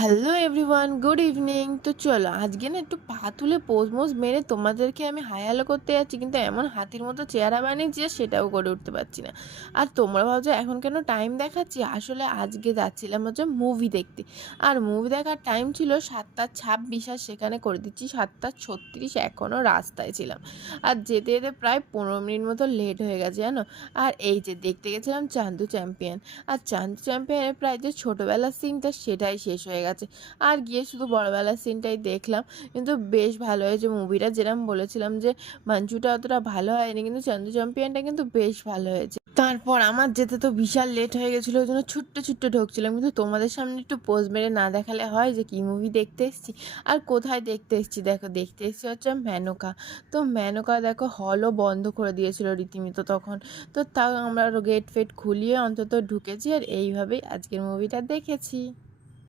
Hello everyone, good evening. তো চলো আজকে না একটু পা তুলে পোজ মোজ মেরে তোমাদেরকে আমি হাই হ্যালো করতে যাচ্ছি, কিন্তু এমন হাতির মতো চেহারা বানিয়েছি যে সেটাও করে উঠতে পারছি না। আর তোমরা ভাবছো এখন কেন টাইম দেখাচ্ছি, আসলে আজকে যাচ্ছিলাম হচ্ছে মুভি দেখতে। আর মুভি দেখার টাইম ছিল 7:26, আর সেখানে করে দিচ্ছি 7:36। এখনও রাস্তায় ছিলাম, আর যেতে যেতে প্রায় 15 মিনিট মতো লেট হয়ে গেছে জানো। আর এই যে দেখতে গেছিলাম চান্দু চ্যাম্পিয়ন, আর চান্দু চ্যাম্পিয়নের প্রায় যে ছোটোবেলার সিনটা সেটাই শেষ হয়ে গেছে। আর গিয়ে শুধু বড়বেলার সিনটাই দেখলাম। কিন্তু বেশ ভালো হয়েছে মুভিটা, যেরকম বলেছিলাম যে মাঞ্চুটা অতটা ভালো হয়নি, কিন্তু চান্দু চ্যাম্পিয়নটা কিন্তু বেশ ভালো হয়েছে। তারপর আমার যেতে তো বিশাল লেট হয়ে গেছিলো, ওই জন্য ছুট্টে ছুট্টে ঢুকছিলাম, কিন্তু তোমাদের সামনে একটু পোজ মেরে না দেখালে হয় যে কী মুভি দেখতে এসেছি আর কোথায় দেখতে এসেছি। দেখো দেখতে এসেছি হচ্ছে মেনকা। তো মেনকা দেখো হলও বন্ধ করে দিয়েছিল রীতিমতো তখন। তো তাও আমরা গেট ফেট খুলিয়ে অন্তত ঢুকেছি, আর এইভাবেই আজকের মুভিটা দেখেছি।